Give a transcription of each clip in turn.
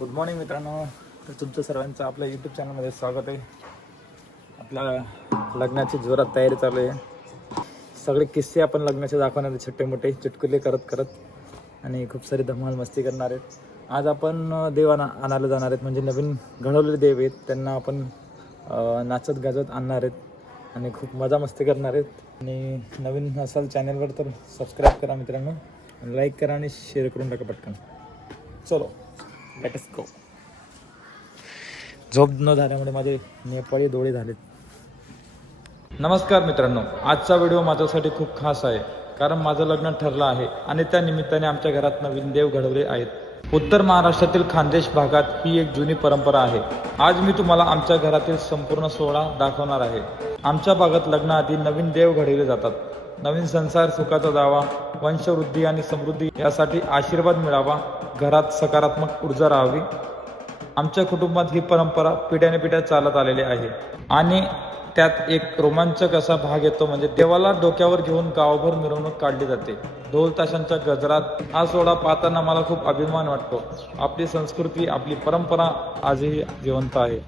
Good morning मित्रांनो. तर तुमचं सर्वांचं आपल्या यूट्यूब चॅनलमध्ये स्वागत आहे. आपल्या लग्नाची जोरात तयारी चालू आहे. सगळे किस्से आपण लग्नाचे दाखवणार आहेत, छोटे मोठे चुटकुले करत करत, आणि खूप सारी धमाल मस्ती करणार आहेत. आज आपण देव आणायला जाणार आहेत, म्हणजे नवीन घडवलेले देव आहेत, त्यांना आपण नाचत गाजत आणणार आहेत आणि खूप मजा मस्ती करणार आहेत. आणि नवीन असाल चॅनलवर तर सबस्क्राईब करा मित्रांनो, लाईक करा आणि शेअर करून टाका पटकन. चलो लेट्स गो. झोप न झाल्यामुळे माझे नेपाळी डोळे झालेत. नमस्कार मित्रांनो, आजचा व्हिडिओ माझ्यासाठी खूप खास आहे, कारण माझं लग्न ठरलं आहे आणि त्या निमित्ताने आमच्या घरात नवीन देव घडवले आहेत. उत्तर महाराष्ट्रातील खानदेश भागात ही एक जुनी परंपरा आहे. आज मी तुम्हाला आमच्या घरातील संपूर्ण सोहळा दाखवणार आहे. आमच्या भागात लग्नाआधी नवीन देव घडवले जातात. नवीन संसार सुखाचा जावा, वंशवृद्धी आणि समृद्धी यासाठी आशीर्वाद मिळावा, घरात सकारात्मक ऊर्जा राहावी. आमच्या कुटुंबात ही परंपरा पिढ्यानपिढ्या चालत आलेली आहे आणि त्यात एक रोमांचक असा भाग येतो, म्हणजे देवाला डोक्यावर घेऊन गावभर मिरवणूक काढली जाते. ढोल ताशांच्या गजरात हा सोहळा पाहताना मला खूप अभिमान वाटतो. आपली संस्कृती, आपली परंपरा आजही जिवंत आहे.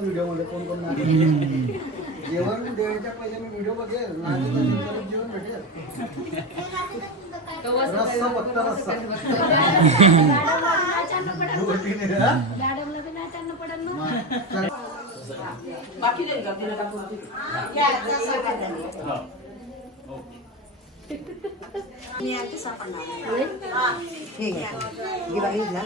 व्हिडिओ कोण कोण जेवण देवाच्या पहिले मी व्हिडिओ बघेल, जेवण भेटेल. रस्सा फक्त रस्सा ठीक आहे. दिवाळीला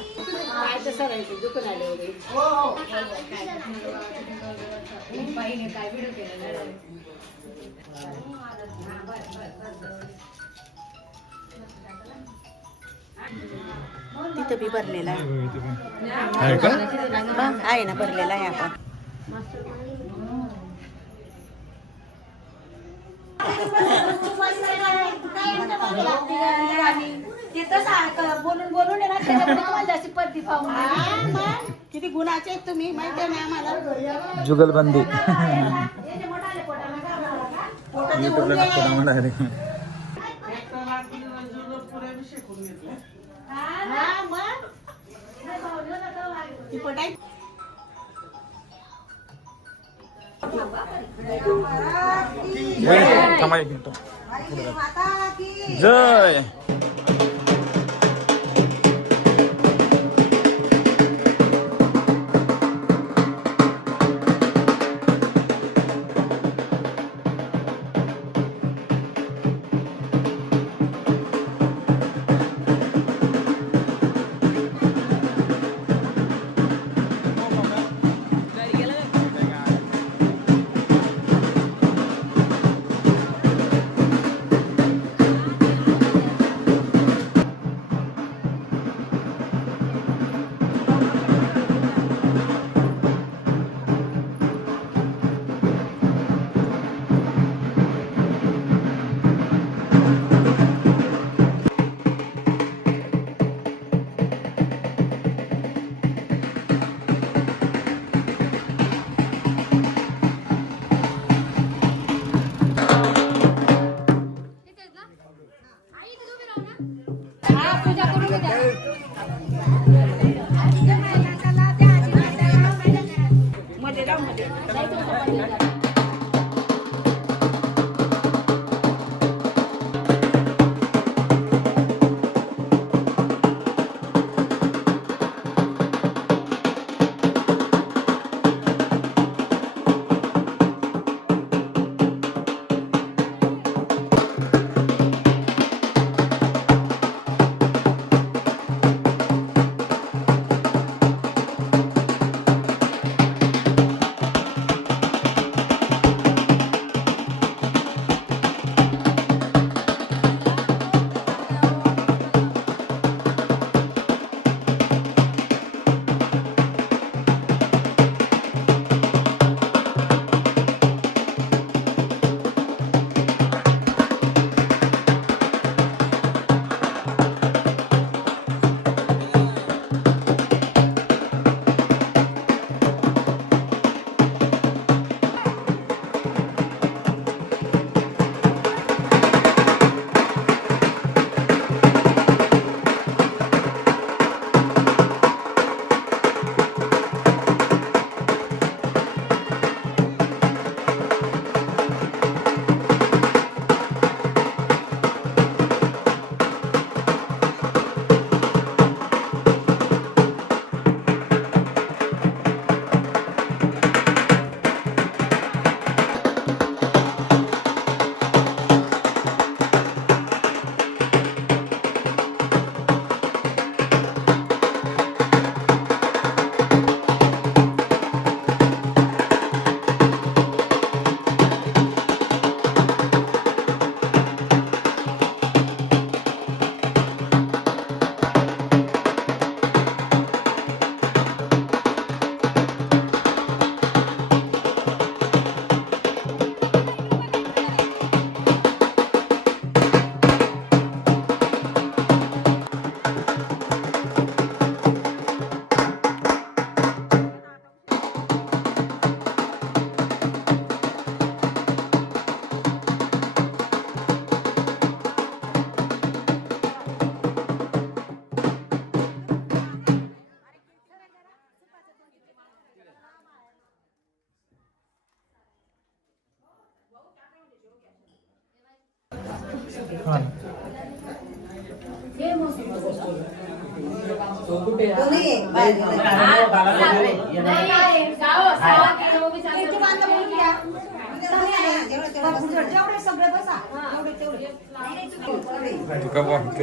तिथं बी भरलेला आहे ना, भरलेला आहे आपण. किती गुणाचे आहेत तुम्ही, माहिती आहे ना आम्हाला. जुगलबंदी युट्यूबला थांबा एक मिनिट. जय हा. तुका बोलते.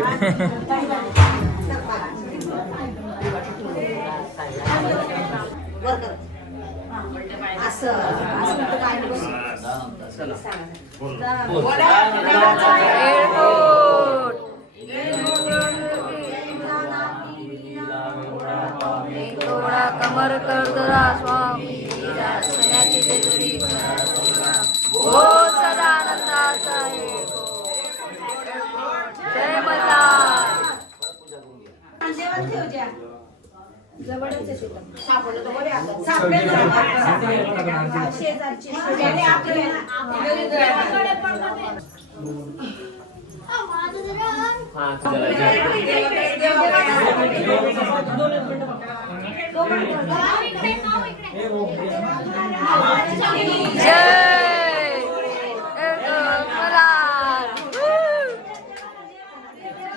थोडा कमर करदरा स्वामी सोन्याची जेजुरी हो सदानंदाचा जय मल्हार.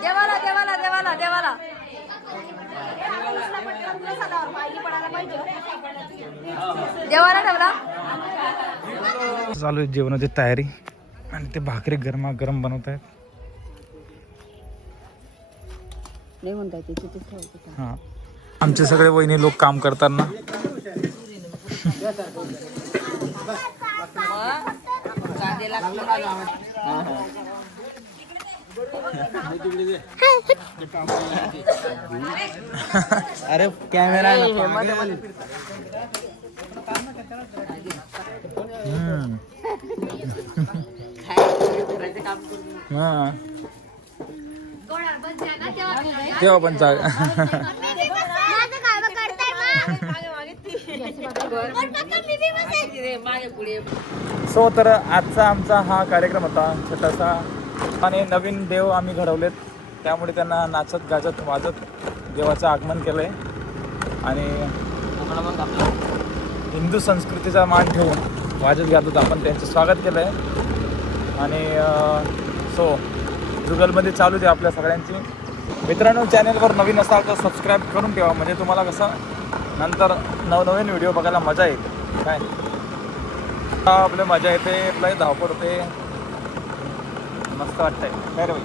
देवाला देवाला देवाला देवाला देवाला ठेवला. चालू आहे जेवणाची तयारी आणि ते भाकरी गरमागरम बनवत आहेत. हा आमचे सगळे वहिनी लोक काम करताना अरे कॅमेरा तेव्हा पण चाल. सो तर आजचा आमचा हा कार्यक्रम होता छोटासा आणि नवीन देव आम्ही घडवलेत त्यामुळे त्यांना नाचत गाजत वाजत देवाचं आगमन केलंय आणि हिंदू संस्कृतीचा मान ठेवून वाजत गाजत आपण त्यांचं स्वागत केलंय आणि सो जुगलमध्ये चालू आहे आपल्या सगळ्यांची. मित्रांनो चॅनलवर नवीन असाल तर सबस्क्राईब करून ठेवा म्हणजे तुम्हाला कसं नंतर नवनवीन व्हिडिओ बघायला मजा येईल. काय आपल्या मजा येते आपल्याला धावपळ होते मस्त वाटतंय काय रे भाई.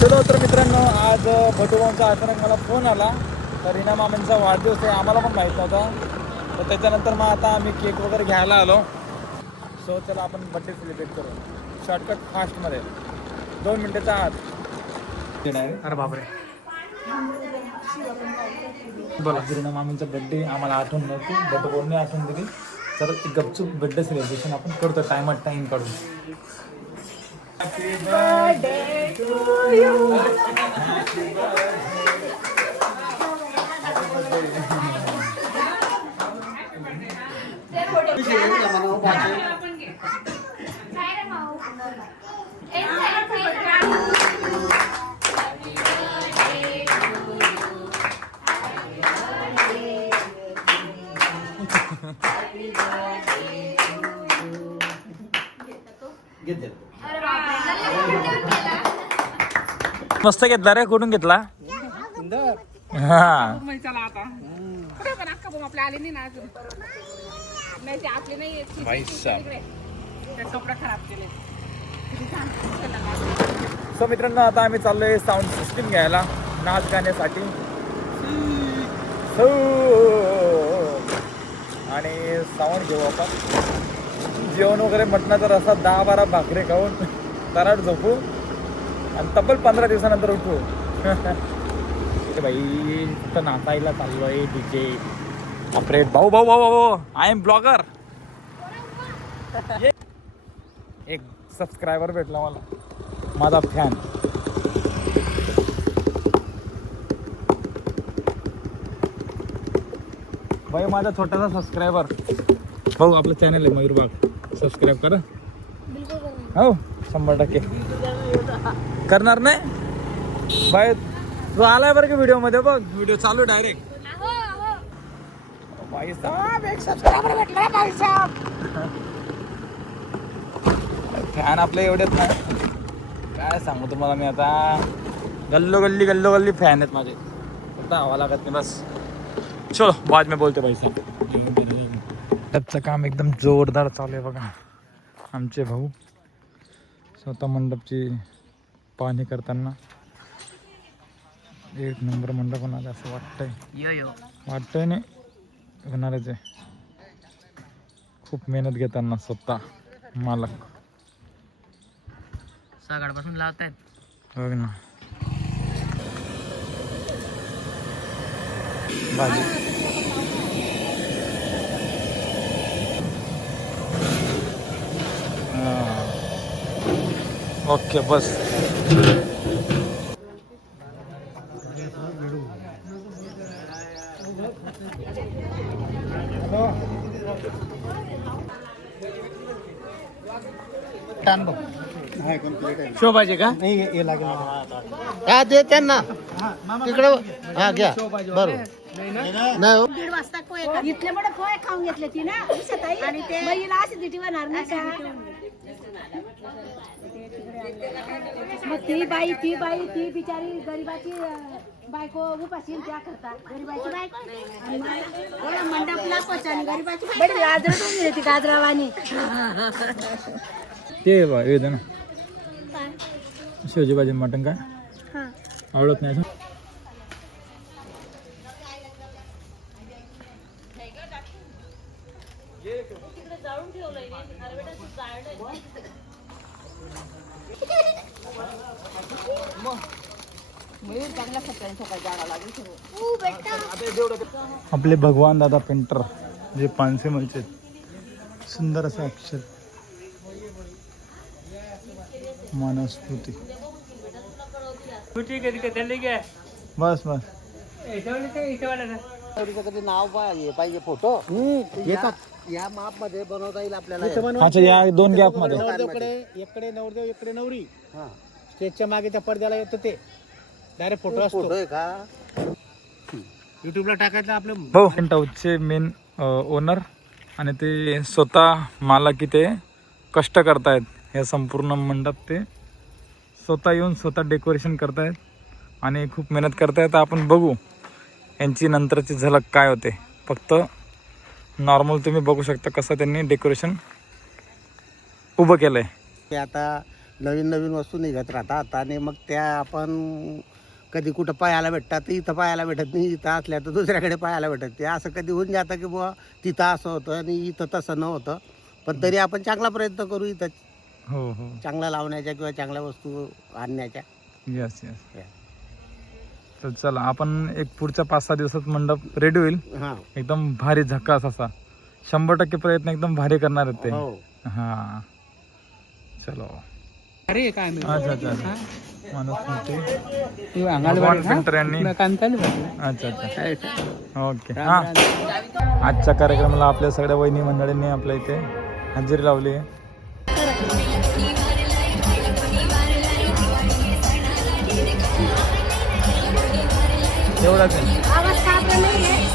चलो तर मित्रांनो आज भटूभाऊंचा अचानक मला फोन आला तर हिना मामांचा वाढदिवस आहे आम्हाला पण माहीत नव्हता तर त्याच्यानंतर मग आता आम्ही केक वगैरे घ्यायला आलो. सो चला आपण बड्डे सेलिब्रेट करू शॉर्टकट फास्टमध्ये 2 मिनिटाचा आत. अरे बापरे बोला हिना मामींचा बड्डे आम्हाला आठवण नव्हती भटूभाऊंनी आठवण दिली तर गपचूप बड्डे सेलिब्रेशन आपण करतो टाइम काढून. Happy birthday to you. Happy birthday. मस्त घेतला रे कुठून घेतला हा सो मित्रांनो आता आम्ही चाललोय साऊंड सिस्टीम घ्यायला नाच गाण्यासाठी आणि साऊंड घेऊ आपण जेवण वगैरे मटणाचा रसा 10-12 भाकरी खाऊन तराट झोपू आणि तब्बल 15 दिवसानंतर उठू. भाई फक्त नाचायला चाललोय डीजे अपरेट भाऊ भाऊ भाऊ भाऊ आय एम ब्लॉगर. एक सबस्क्रायबर भेटला मला माझा फॅन. भाई माझा छोटासा सबस्क्रायबर भाऊ आपलं चॅनल आहे मयूरबाग सबस्क्राईब करा. हो 100% करणार नाही भाई तू आलाय बरं का व्हिडिओ मध्ये बघ व्हिडिओ चालू डायरेक्ट. भाई साहब एक सबस्क्रायबर भेटला भाई साहब. फॅन आपले एवढेच नाही काय सांगू तुम्हाला मी आता. गल्लो गल्ली फॅन आहेत माझे. फक्त हवा लागत नाही बस. चलो बाद में बोलते भाई साहब. मंडपचं काम एकदम जोरदार चालू आहे बघा. आमचे भाऊ स्वतः मंडपची पाहणी करताना. एक नंबर मंडप होणार आहे असं वाटतंय. वाटतंय नाही होणारच आहे. खूप मेहनत घेताना स्वतः मालक. सकाळपासून लावतायत. बघ ना भाजी. ओके बस. शोभाजी का हे लागेल. हा दे त्यांना तिकडे. हा घ्या बरोबर. नाही हो. 1:30 वाजता पोहे इथले मोठे पोहे खाऊन घेतले ती ना आणि ते महिला ऍसिडिटी होणार नाही का. मग ती बाई ती बिचारी गरीबाची बायको उपाशी त्या करता. गरीबाची बायको मंडपला पचानी गरीबाची बायको गाजर ती गाजरावानी. ते बा येतं ना शेवची भाजी मटण काय आवडत नाही असं. आपले भगवान दादा पेंटर जे पानसे मलचे सुंदर असं अक्षर मानस्फूर्ती. बस बस कधी नाव पाहिजे फोटो येतात. या माप मध्ये बनवता येईल आपल्याला. अच्छा या 2 गॅप मध्ये. इकडे नवरदेव इकडे नवरी. हा स्टेजच्या मागे त्या पडद्याला येतं ते डायरेक्ट फोटो असतो. फोटो आहे का. युट्यूबला टाकायचं आपलं. हो टेंट हाऊसचे मेन ओनर आणि ते स्वतः मालक ते कष्ट करतायत. हे संपूर्ण मंडप ते स्वतः येऊन स्वतः डेकोरेशन करतायत आणि खूप मेहनत करतायत. आपण बघू यांची नंतरची झलक काय होते. फक्त नॉर्मल तुम्ही बघू शकता कसं त्यांनी डेकोरेशन उभं केलं आहे. ते आता नवीन वस्तू निघत राहतात आणि मग त्या आपण कधी कुठं पाहायला भेटतात. इथं पाहायला भेटत नाही. इथं असल्या तर दुसऱ्याकडे पाहायला भेटत. ते असं कधी होऊन जातं की बुवा तिथं असं होतं आणि इथं तसं नव्हतं. पण तरी आपण चांगला प्रयत्न करू इथं हो हो चांगला लावण्याच्या किंवा चांगल्या वस्तू आणण्याच्या. Yes yes. तर चला आपण एक पुढच्या 5-6 दिवसात मंडप रेडी होईल. हां एकदम भारी झकास असा 100% प्रयत्न एकदम भारी करणार आहेत ते. हो हा चलो. अरे काय अच्छा अच्छा भगवान पेंटर यांनी. अच्छा अच्छा ओके. हा आजच्या कार्यक्रमाला आपल्या सगळ्या वहिनी मंडळींनी आपल्या इथे हजेरी लावली आहे. एवढाच आहे. आवाज का आपला नाही आहे.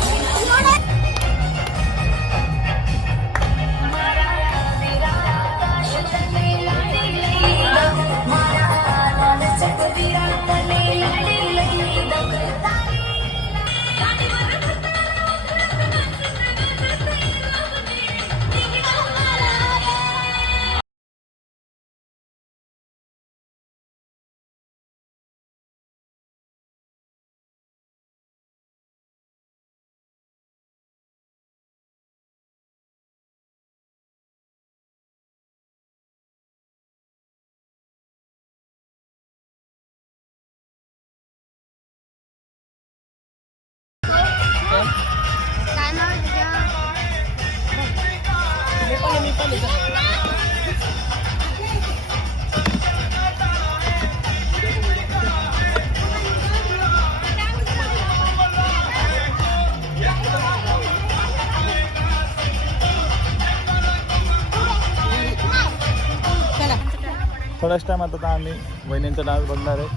थोड्याच टाइम आता आम्ही वहिनींचा डान्स बघणार आहे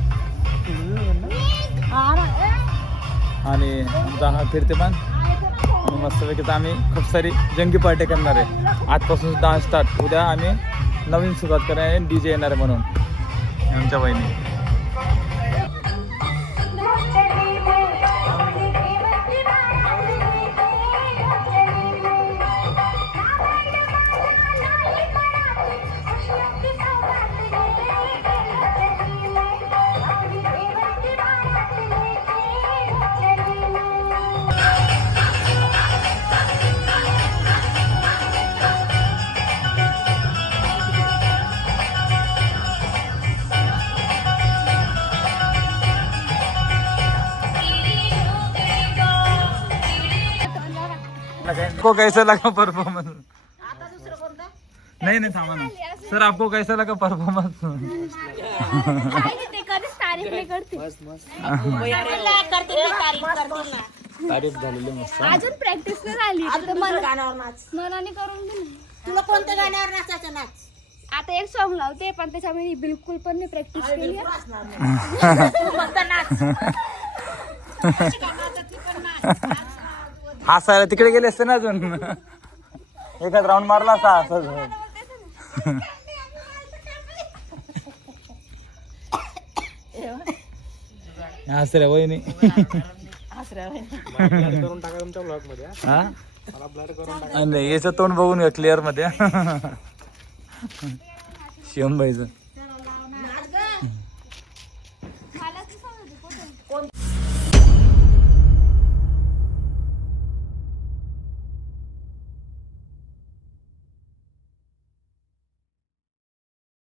आणि आमचा हा कीर्तिमान आणि मस्तपैकी तर आम्ही खूप सारी जंगी पार्टी करणार आहे. आजपासून डान्स स्टार्ट. उद्या आम्ही नवीन सुरुवात करणार आहे. DJ येणार आहे म्हणून आमच्या बहिणी. आपको कैसा लगा परफॉर्मेंस? नहीं थांबा ना सर, आपको कैसा लगा परफॉर्मेंस? तारीफ झालेली मस्त. अजून प्रॅक्टिस नाही झाली गाण्यावर नाच. मनाने करून दिली. तुला कोणत्या गाण्यावर नाचायचं नाच? आता एक सॉंग लावते पण त्याच्यामध्ये बिलकुल पण नाही प्रॅक्टिस केली आहे. फक्त नाच. हसायला तिकडे गेले असते ना अजून. एखाद राऊंड मारला असा असं. हसऱ्या वहिनी. हा? नाही याचं तोंड बघून घ्या क्लिअर मध्ये. शिवमबाईचं